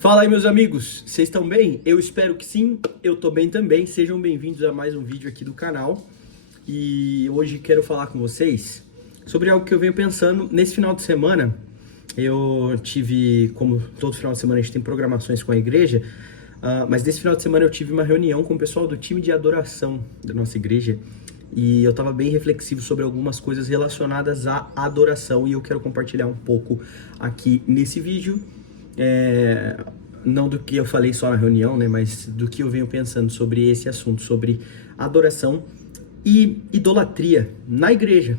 Fala aí, meus amigos, vocês estão bem? Eu espero que sim, eu tô bem também. Sejam bem-vindos a mais um vídeo aqui do canal. E hoje quero falar com vocês sobre algo que eu venho pensando nesse final de semana. Eu tive, como todo final de semana a gente tem programações com a igreja, mas nesse final de semana eu tive uma reunião com o pessoal do time de adoração da nossa igreja. E eu estava bem reflexivo sobre algumas coisas relacionadas à adoração e eu quero compartilhar um pouco aqui nesse vídeo. Não do que eu falei só na reunião, né, mas do que eu venho pensando sobre esse assunto, sobre adoração e idolatria na igreja.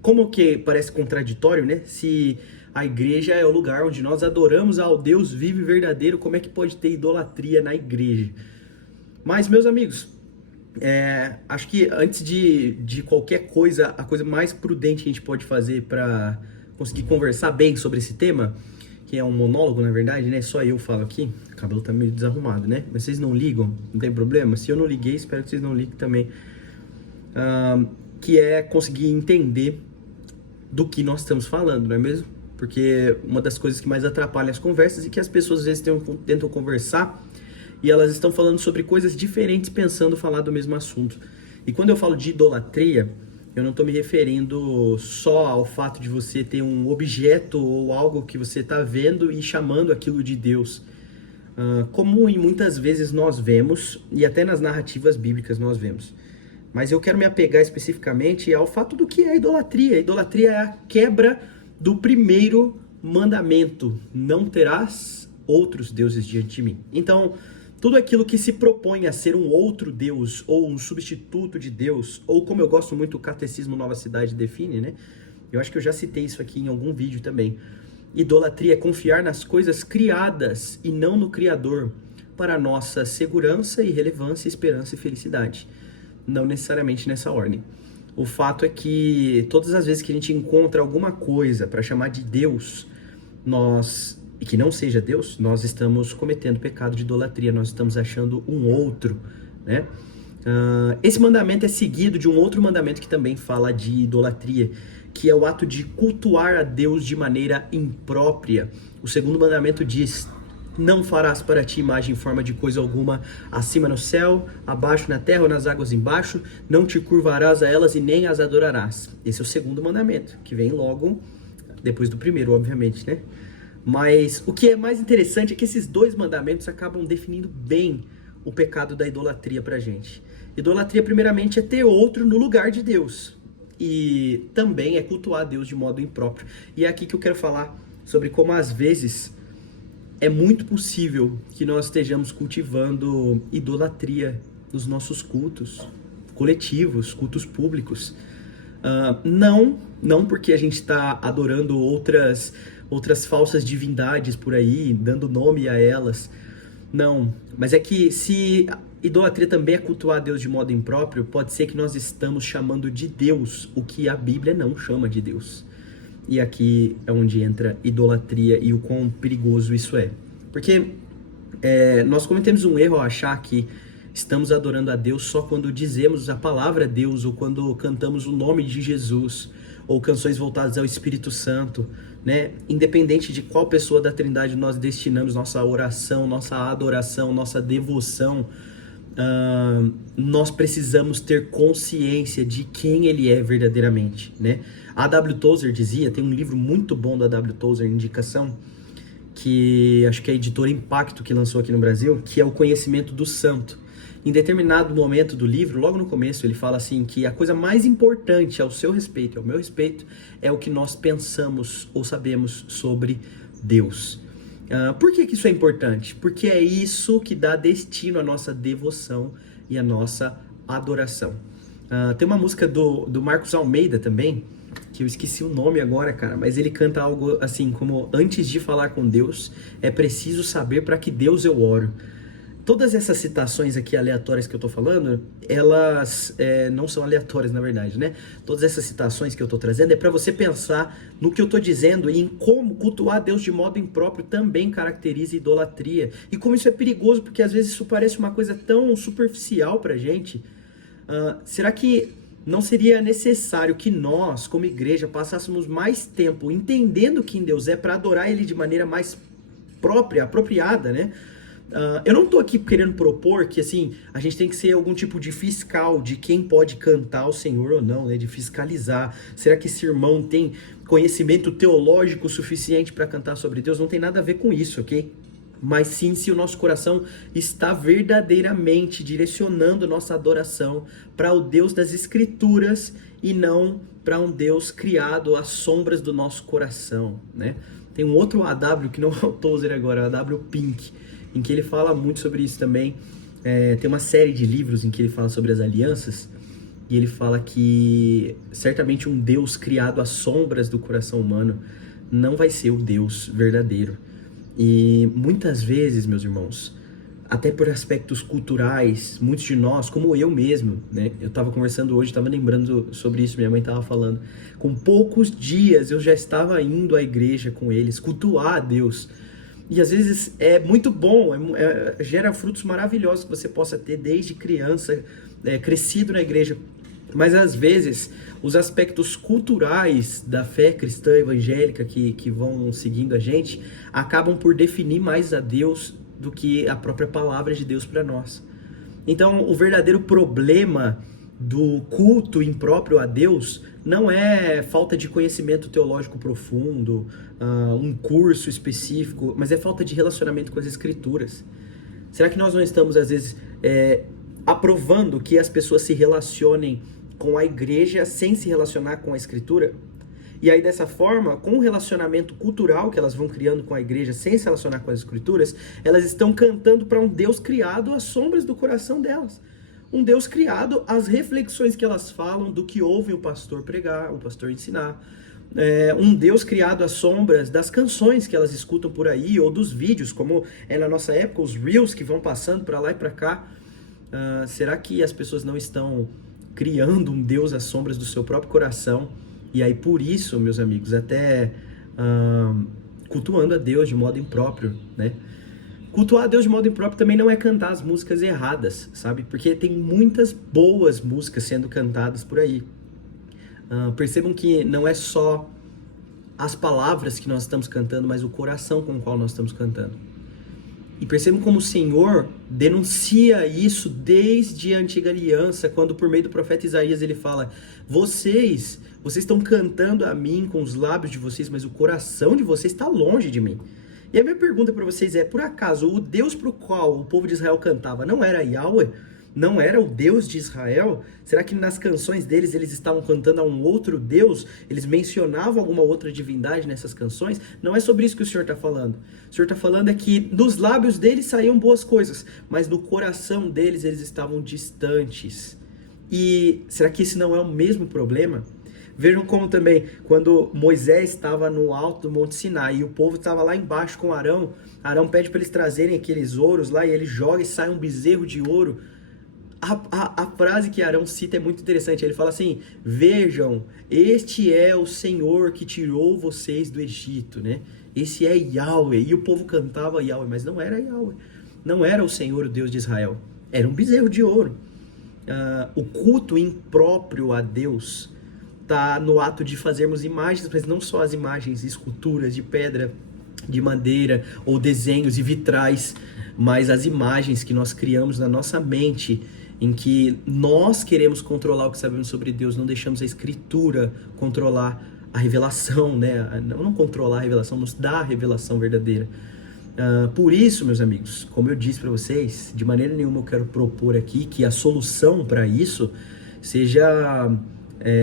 Como que parece contraditório, né? Se a igreja é o lugar onde nós adoramos ao Deus vivo e verdadeiro, como é que pode ter idolatria na igreja? Mas, meus amigos, acho que antes de qualquer coisa, a coisa mais prudente que a gente pode fazer para conseguir conversar bem sobre esse tema, que é um monólogo, na verdade, né? Só eu falo aqui. O cabelo tá meio desarrumado, né? Mas vocês não ligam? Não tem problema? Se eu não liguei, espero que vocês não liguem também. Que é conseguir entender do que nós estamos falando, não é mesmo? Porque uma das coisas que mais atrapalha as conversas é que as pessoas às vezes tentam conversar e elas estão falando sobre coisas diferentes, pensando falar do mesmo assunto. E quando eu falo de idolatria, eu não estou me referindo só ao fato de você ter um objeto ou algo que você está vendo e chamando aquilo de Deus. Como muitas vezes nós vemos, e até nas narrativas bíblicas nós vemos. Mas eu quero me apegar especificamente ao fato do que é a idolatria. A idolatria é a quebra do primeiro mandamento: não terás outros deuses diante de mim. Então, tudo aquilo que se propõe a ser um outro Deus, ou um substituto de Deus, ou como eu gosto muito, o Catecismo Nova Cidade define, né? Eu acho que eu já citei isso aqui em algum vídeo também. Idolatria é confiar nas coisas criadas e não no Criador, para nossa segurança e relevância, esperança e felicidade. Não necessariamente nessa ordem. O fato é que todas as vezes que a gente encontra alguma coisa para chamar de Deus, e que não seja Deus, nós estamos cometendo pecado de idolatria, nós estamos achando um outro, né? Esse mandamento é seguido de um outro mandamento que também fala de idolatria, que é o ato de cultuar a Deus de maneira imprópria. O segundo mandamento diz: não farás para ti imagem em forma de coisa alguma, acima no céu, abaixo na terra ou nas águas embaixo, não te curvarás a elas e nem as adorarás. Esse é o segundo mandamento, que vem logo depois do primeiro, obviamente, né? Mas o que é mais interessante é que esses dois mandamentos acabam definindo bem o pecado da idolatria pra gente. Idolatria, primeiramente, é ter outro no lugar de Deus. E também é cultuar Deus de modo impróprio. E é aqui que eu quero falar sobre como, às vezes, é muito possível que nós estejamos cultivando idolatria nos nossos cultos coletivos, cultos públicos. Não porque a gente está adorando outras falsas divindades por aí, dando nome a elas. Não, mas é que se idolatria também é cultuar Deus de modo impróprio, pode ser que nós estamos chamando de Deus o que a Bíblia não chama de Deus. E aqui é onde entra idolatria e o quão perigoso isso é. Porque nós cometemos um erro ao achar que estamos adorando a Deus só quando dizemos a palavra Deus, ou quando cantamos o nome de Jesus, ou canções voltadas ao Espírito Santo, né? Independente de qual pessoa da Trindade nós destinamos nossa oração, nossa adoração, nossa devoção, nós precisamos ter consciência de quem Ele é verdadeiramente, né? A A.W. Tozer dizia, tem um livro muito bom da A.W. Tozer, indicação, que acho que é a editora Impacto que lançou aqui no Brasil, que é o conhecimento do santo. Em determinado momento do livro, logo no começo, ele fala assim que a coisa mais importante ao seu respeito, ao meu respeito, é o que nós pensamos ou sabemos sobre Deus. Por que isso é importante? Porque é isso que dá destino à nossa devoção e à nossa adoração. Tem uma música do Marcos Almeida também, que eu esqueci o nome agora, cara, mas ele canta algo assim como: antes de falar com Deus, é preciso saber para que Deus eu oro. Todas essas citações aqui aleatórias que eu tô falando, elas não são aleatórias, na verdade, né? Todas essas citações que eu tô trazendo é para você pensar no que eu tô dizendo e em como cultuar Deus de modo impróprio também caracteriza idolatria. E como isso é perigoso, porque às vezes isso parece uma coisa tão superficial pra gente. Será que não seria necessário que nós, como igreja, passássemos mais tempo entendendo quem Deus é para adorar Ele de maneira mais própria, apropriada, né? Eu não tô aqui querendo propor que, assim, a gente tem que ser algum tipo de fiscal de quem pode cantar ao Senhor ou não, né? De fiscalizar. Será que esse irmão tem conhecimento teológico suficiente para cantar sobre Deus? Não tem nada a ver com isso, ok? Mas sim, se o nosso coração está verdadeiramente direcionando nossa adoração para o Deus das Escrituras e não para um Deus criado às sombras do nosso coração, né? Tem um outro AW que não é o Tozer agora, o AW Pink, em que ele fala muito sobre isso também. Tem uma série de livros em que ele fala sobre as alianças, e ele fala que certamente um Deus criado às sombras do coração humano não vai ser o Deus verdadeiro. E muitas vezes, meus irmãos, até por aspectos culturais, muitos de nós, como eu mesmo, né? Eu estava conversando hoje, estava lembrando sobre isso, minha mãe estava falando. Com poucos dias eu já estava indo à igreja com eles, cultuar a Deus. E às vezes é muito bom, gera frutos maravilhosos que você possa ter desde criança, crescido na igreja. Mas às vezes os aspectos culturais da fé cristã evangélica que vão seguindo a gente acabam por definir mais a Deus do que a própria palavra de Deus para nós. Então, o verdadeiro problema do culto impróprio a Deus não é falta de conhecimento teológico profundo, um curso específico, mas é falta de relacionamento com as Escrituras. Será que nós não estamos, às vezes, aprovando que as pessoas se relacionem com a igreja sem se relacionar com a Escritura? E aí, dessa forma, com o relacionamento cultural que elas vão criando com a igreja sem se relacionar com as Escrituras, elas estão cantando para um Deus criado às sombras do coração delas. Um Deus criado às reflexões que elas falam do que ouvem o pastor pregar, o pastor ensinar. Um Deus criado às sombras das canções que elas escutam por aí, ou dos vídeos, como é na nossa época, os Reels que vão passando para lá e para cá. Será que as pessoas não estão criando um Deus às sombras do seu próprio coração? E aí, por isso, meus amigos, até cultuando a Deus de modo impróprio, né? Cultuar a Deus de modo impróprio também não é cantar as músicas erradas, sabe? Porque tem muitas boas músicas sendo cantadas por aí. Percebam que não é só as palavras que nós estamos cantando, mas o coração com o qual nós estamos cantando. E percebam como o Senhor denuncia isso desde a antiga aliança, quando por meio do profeta Isaías ele fala: vocês estão cantando a mim com os lábios de vocês, mas o coração de vocês está longe de mim. E a minha pergunta para vocês é, por acaso o Deus para o qual o povo de Israel cantava não era Yahweh? Não era o Deus de Israel? Será que nas canções deles eles estavam cantando a um outro Deus? Eles mencionavam alguma outra divindade nessas canções? Não é sobre isso que o Senhor está falando. O Senhor está falando é que dos lábios deles saíam boas coisas, mas no coração deles eles estavam distantes. E será que esse não é o mesmo problema? Vejam como também, quando Moisés estava no alto do Monte Sinai e o povo estava lá embaixo com Arão, Arão pede para eles trazerem aqueles ouros lá e ele joga e sai um bezerro de ouro. A frase que Arão cita é muito interessante. Ele fala assim: vejam, este é o Senhor que tirou vocês do Egito, né? Esse é Yahweh. E o povo cantava Yahweh, mas não era Yahweh. Não era o Senhor, o Deus de Israel. Era um bezerro de ouro. O culto impróprio a Deus está no ato de fazermos imagens, mas não só as imagens, esculturas de pedra, de madeira, ou desenhos e vitrais, mas as imagens que nós criamos na nossa mente, em que nós queremos controlar o que sabemos sobre Deus, não deixamos a Escritura controlar a revelação, né? Não controlar a revelação, nos dá a revelação verdadeira. Por isso, meus amigos, como eu disse para vocês, de maneira nenhuma eu quero propor aqui que a solução para isso seja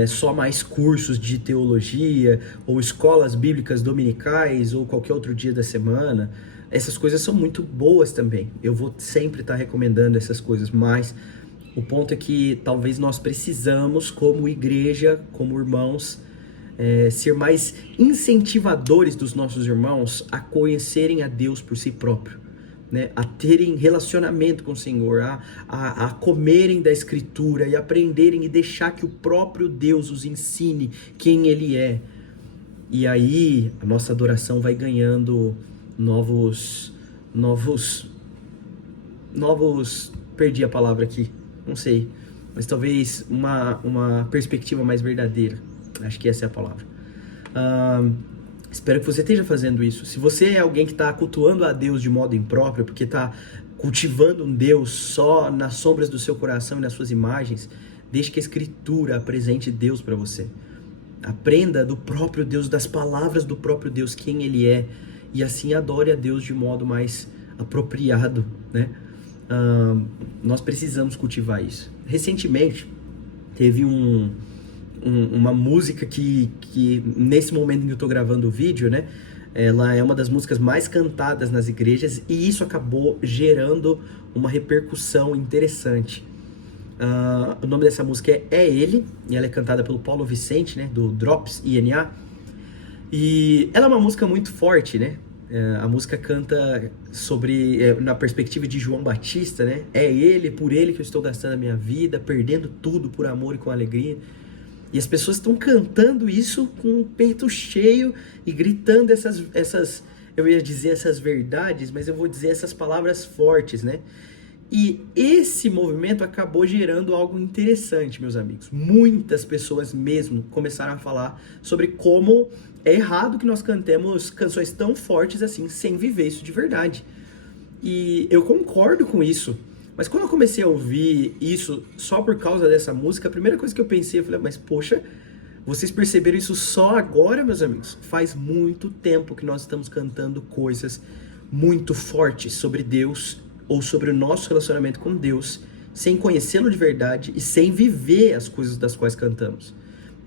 só mais cursos de teologia, ou escolas bíblicas dominicais, ou qualquer outro dia da semana. Essas coisas são muito boas também. Eu vou sempre estar recomendando essas coisas, mas o ponto é que talvez nós precisamos, como igreja, como irmãos, ser mais incentivadores dos nossos irmãos a conhecerem a Deus por si próprio, né? A terem relacionamento com o Senhor, a comerem da Escritura e aprenderem e deixar que o próprio Deus os ensine quem Ele é. E aí a nossa adoração vai ganhando novos, perdi a palavra aqui, não sei, mas talvez uma perspectiva mais verdadeira. Acho que essa é a palavra. Espero que você esteja fazendo isso. Se você é alguém que está cultuando a Deus de modo impróprio, porque está cultivando um Deus só nas sombras do seu coração e nas suas imagens, deixe que a Escritura apresente Deus para você. Aprenda do próprio Deus, das palavras do próprio Deus, quem Ele é, e assim adore a Deus de modo mais apropriado, né? Nós precisamos cultivar isso. Recentemente, teve uma música que nesse momento em que eu estou gravando o vídeo, né? Ela é uma das músicas mais cantadas nas igrejas e isso acabou gerando uma repercussão interessante. O nome dessa música é Ele, e ela é cantada pelo Paulo Vicente, né? Do Drops INA. E ela é uma música muito forte, né? A música canta sobre, na perspectiva de João Batista, né? É Ele, por Ele que eu estou gastando a minha vida, perdendo tudo por amor e com alegria. E as pessoas estão cantando isso com o peito cheio e gritando eu ia dizer essas verdades, mas eu vou dizer essas palavras fortes, né? E esse movimento acabou gerando algo interessante, meus amigos. Muitas pessoas mesmo começaram a falar sobre como é errado que nós cantemos canções tão fortes assim, sem viver isso de verdade. E eu concordo com isso. Mas quando eu comecei a ouvir isso só por causa dessa música, a primeira coisa que eu pensei, eu falei, mas poxa, vocês perceberam isso só agora, meus amigos? Faz muito tempo que nós estamos cantando coisas muito fortes sobre Deus ou sobre o nosso relacionamento com Deus, sem conhecê-lo de verdade e sem viver as coisas das quais cantamos.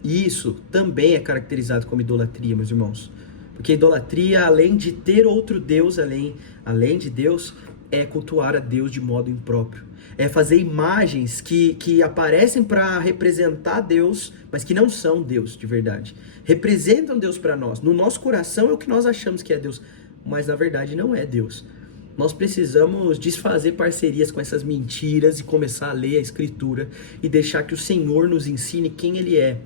E isso também é caracterizado como idolatria, meus irmãos. Porque idolatria, além de ter outro Deus, além de Deus, é cultuar a Deus de modo impróprio. É fazer imagens que aparecem para representar Deus, mas que não são Deus de verdade. Representam Deus para nós. No nosso coração é o que nós achamos que é Deus, mas na verdade não é Deus. Nós precisamos desfazer parcerias com essas mentiras e começar a ler a Escritura e deixar que o Senhor nos ensine quem Ele é.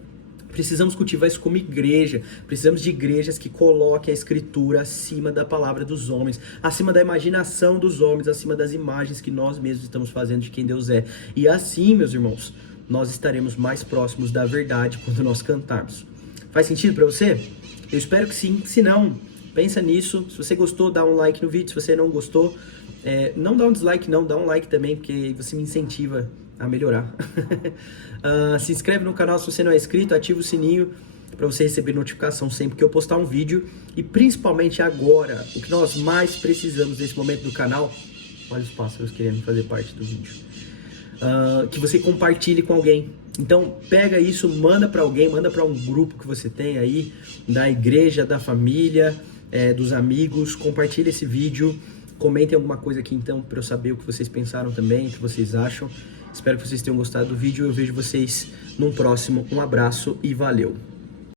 Precisamos cultivar isso como igreja. Precisamos de igrejas que coloquem a Escritura acima da palavra dos homens, acima da imaginação dos homens, acima das imagens que nós mesmos estamos fazendo de quem Deus é. E assim, meus irmãos, nós estaremos mais próximos da verdade quando nós cantarmos. Faz sentido para você? Eu espero que sim. Se não, pensa nisso. Se você gostou, dá um like no vídeo. Se você não gostou, não dá um dislike não, dá um like também, porque você me incentiva a melhorar. Se inscreve no canal se você não é inscrito, ativa o sininho para você receber notificação sempre que eu postar um vídeo. E principalmente agora, o que nós mais precisamos nesse momento do canal, olha os pássaros querendo fazer parte do vídeo, que você compartilhe com alguém. Então pega isso, manda para alguém, manda para um grupo que você tem aí, da igreja, da família, dos amigos, compartilha esse vídeo. Comentem alguma coisa aqui então para eu saber o que vocês pensaram também, o que vocês acham. Espero que vocês tenham gostado do vídeo. Eu vejo vocês num próximo. Um abraço e valeu!